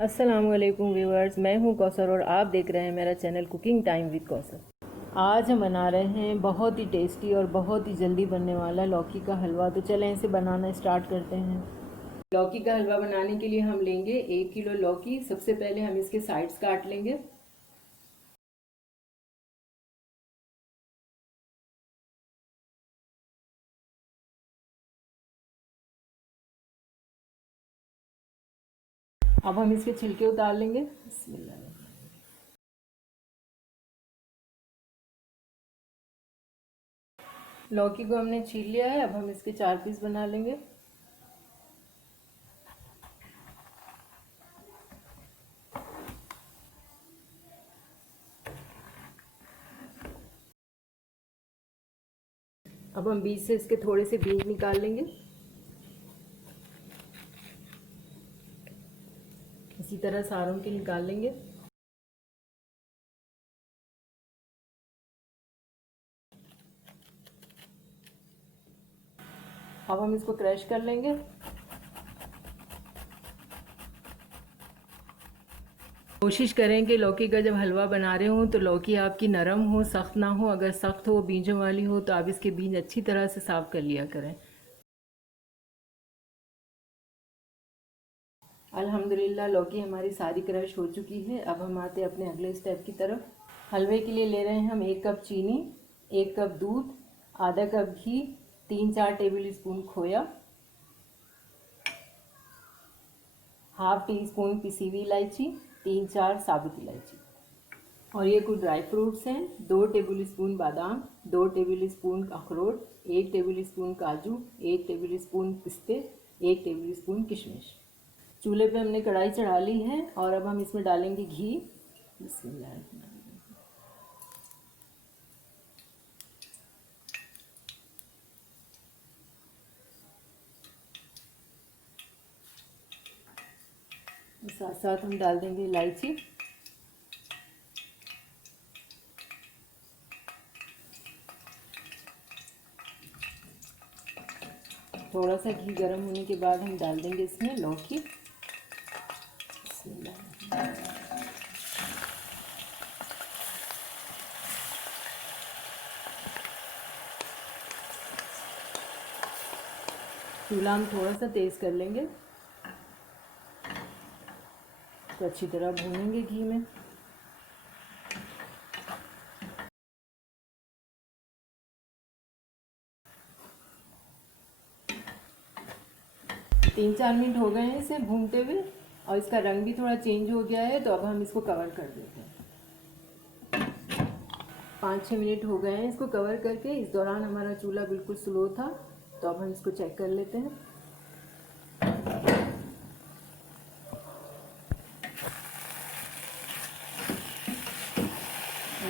अस्सलामुअलैकुम व्यूअर्स, मैं हूं कौसर और आप देख रहे हैं मेरा channel cooking time with Kausar. आज हम बना रहे हैं बहुत ही टेस्टी और बहुत ही जल्दी बनने वाला लौकी का हलवा। तो चलें इसे बनाना स्टार्ट करते हैं। लौकी का हलवा बनाने के लिए हम लेंगे 1 किलो लौकी। सबसे पहले हम इसके साइड्स काट लेंगे। अब हम इसके छिलके उतार लेंगे। बिस्मिल्लाह। लौकी को हमने छील लिया है। अब हम इसके 4 पीस बना लेंगे। अब हम बीज से इसके थोड़े से बीज निकाल लेंगे। इसी तरह सारों के निकाल लेंगे। अब हम इसको क्रश कर लेंगे। कोशिश करें कि लौकी का जब हलवा बना रहे हो तो लौकी आपकी नरम हो, सख्त ना हो। अगर सख्त हो, बीजों वाली हो, तो आप इसके बीज अच्छी तरह से साफ कर लिया करें। अल्हम्दुलिल्लाह लौकी हमारी सारी क्रश हो चुकी है। अब हम आते हैं अपने अगले स्टेप की तरफ। हलवे के लिए ले रहे हैं हम 1 कप चीनी, 1 कप दूध, आधा कप घी, 3-4 टेबल स्पून खोया, हाफ टी स्पून पिसी हुई इलायची, 3-4 साबुत इलायची। और ये कुछ ड्राई फ्रूट्स हैं। 2 टेबल स्पून बादाम, 2 टेबल स्पून अखरोट, 1 टेबल स्पून काजू, 1 टेबल स्पून पिस्ते, 1 टेबल स्पून किशमिश। चूल्हे पे हमने कढ़ाई चढ़ा ली है और अब हम इसमें डालेंगे घी। बिस्मिल्लाह। साथ साथ हम डाल देंगे इलायची। थोड़ा सा घी गर्म होने के बाद हम डाल देंगे इसमें लौकी। चूल्हा हम थोड़ा सा तेज़ कर लेंगे तो अच्छी तरह भूनेंगे घी में। तीन चार मिनट हो गए हैं इसे भूनते हुए और इसका रंग भी थोड़ा चेंज हो गया है। तो अब हम इसको कवर कर देते हैं। 5-6 मिनट हो गए हैं इसको कवर करके। इस दौरान हमारा चूल्हा बिल्कुल स्लो था। तो अब हम इसको चेक कर लेते हैं।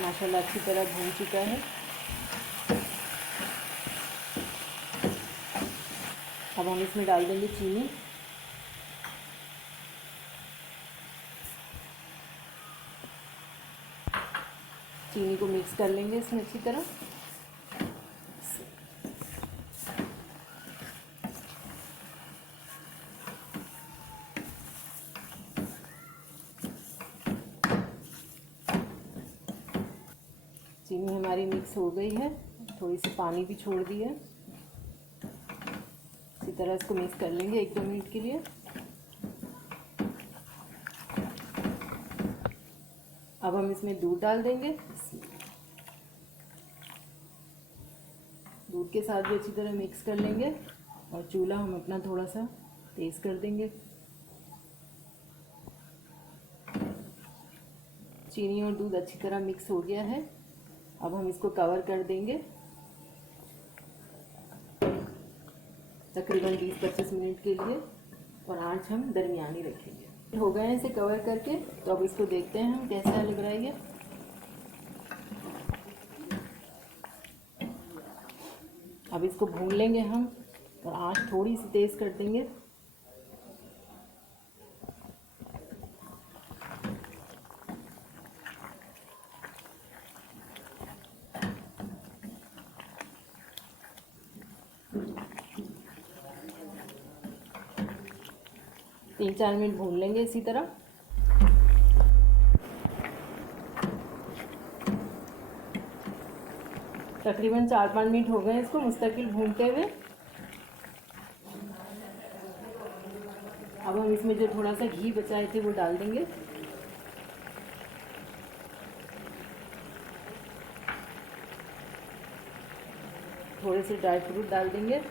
माशाल्लाह अच्छी तरह भून चुका है। अब हम इसमें डाल देंगे चीनी। चीनी को मिक्स कर लेंगे इसमें अच्छी तरह। चीनी हमारी मिक्स हो गई है। थोड़ी सी पानी भी छोड़ दी है। इसी तरह इसको मिक्स कर लेंगे 1-2 मिनट के लिए। अब हम इसमें दूध डाल देंगे। दूध के साथ भी अच्छी तरह मिक्स कर लेंगे और चूल्हा हम अपना थोड़ा सा तेज़ कर देंगे। चीनी और दूध अच्छी तरह मिक्स हो गया है। अब हम इसको कवर कर देंगे तकरीबन 20-25 मिनट के लिए और आंच हम दरमियानी रखेंगे। हो गए हैं इसे कवर करके। तो अब इसको देखते हैं हम कैसा लग रहा है ये। अब इसको भून लेंगे हम और आंच थोड़ी सी तेज़ कर देंगे। तीन चार मिनट भून लेंगे इसी तरह। तकरीबन 4-5 मिनट हो गए इसको मुस्तकिल भूनते हुए। अब हम इसमें जो थोड़ा सा घी बचाए थे वो डाल देंगे। थोड़े से ड्राई फ्रूट डाल देंगे।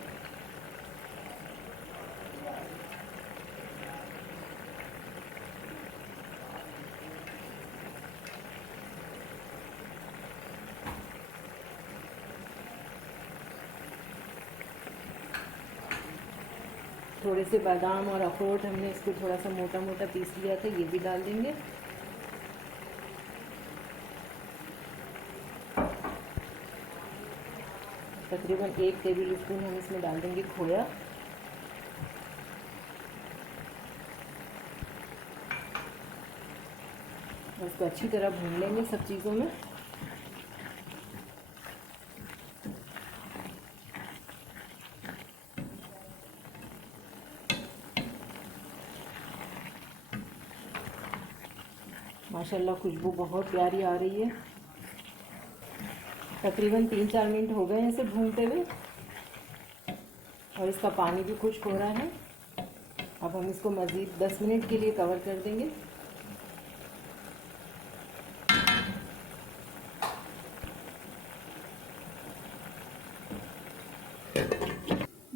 थोड़े से बादाम और अखरोट हमने इसको थोड़ा सा मोटा मोटा पीस लिया था, ये भी डाल देंगे। तकरीबन 1 टेबल स्पून हम इसमें डाल देंगे खोया। उसको अच्छी तरह भून लेंगे सब चीज़ों में। माशाल्लाह खुशबू बहुत प्यारी आ रही है। तकरीबन 3-4 मिनट हो गए इसे भूनते हुए और इसका पानी भी खुश्क हो रहा है। अब हम इसको मज़ीद 10 मिनट के लिए कवर कर देंगे।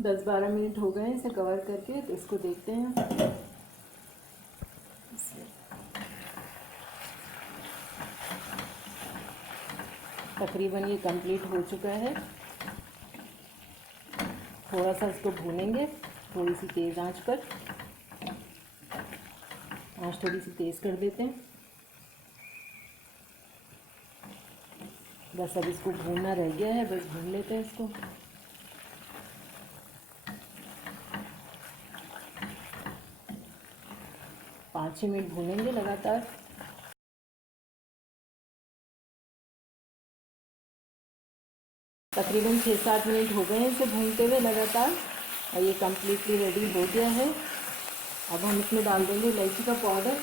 10-12 मिनट हो गए इसे कवर करके, तो इसको देखते हैं। तकरीबन ये कंप्लीट हो चुका है। थोड़ा सा इसको भूनेंगे थोड़ी सी तेज़ आंच पर। आंच थोड़ी सी तेज़ कर देते हैं। बस अब इसको भूनना रह गया है, बस भून लेते हैं इसको। पाँच 6 मिनट भूनेंगे लगातार। तकरीबन 6-7 मिनट हो गए हैं इसे भूनते हुए लगातार और ये कम्प्लीटली रेडी हो गया है। अब हम इसमें डाल देंगे इलायची का पाउडर।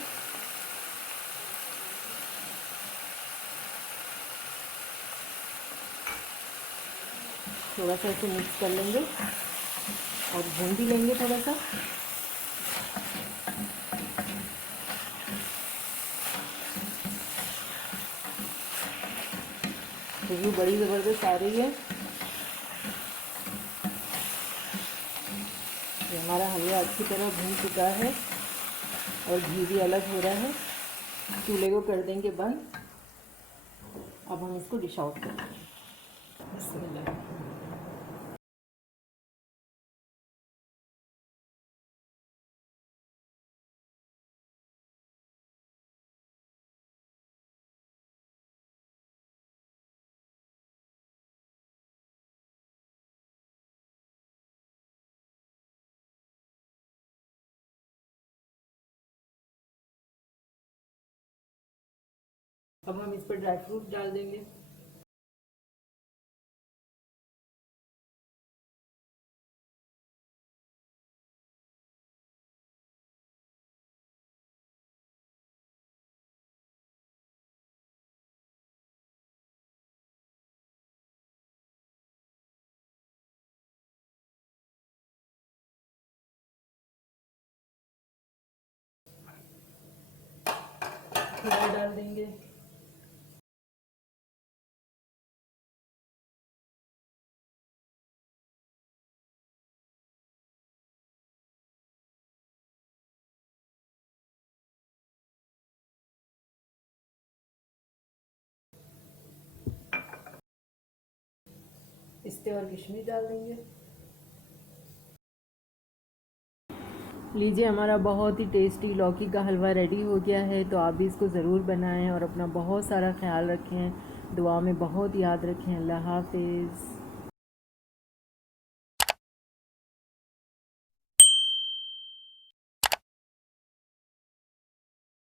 थोड़ा सा इसे मिक्स कर लेंगे और भून भी लेंगे थोड़ा सा। खुशबू बड़ी ज़बरदस्त आ रही है। ये हमारा हलवा अच्छी तरह भून चुका है और घी भी अलग हो रहा है। चूल्हे को कर देंगे बंद। अब हम इसको डिश आउट कर देंगे। बिस्मिल्लाह। अब हम इस पर ड्राई फ्रूट डाल देंगे। खोया डाल देंगे। पिस्ते और किशमिश डाल देंगे। लीजिए हमारा बहुत ही टेस्टी लौकी का हलवा रेडी हो गया है। तो आप भी इसको ज़रूर बनाएं और अपना बहुत सारा ख्याल रखें। दुआ में बहुत याद रखें। अल्लाह हाफ़िज़।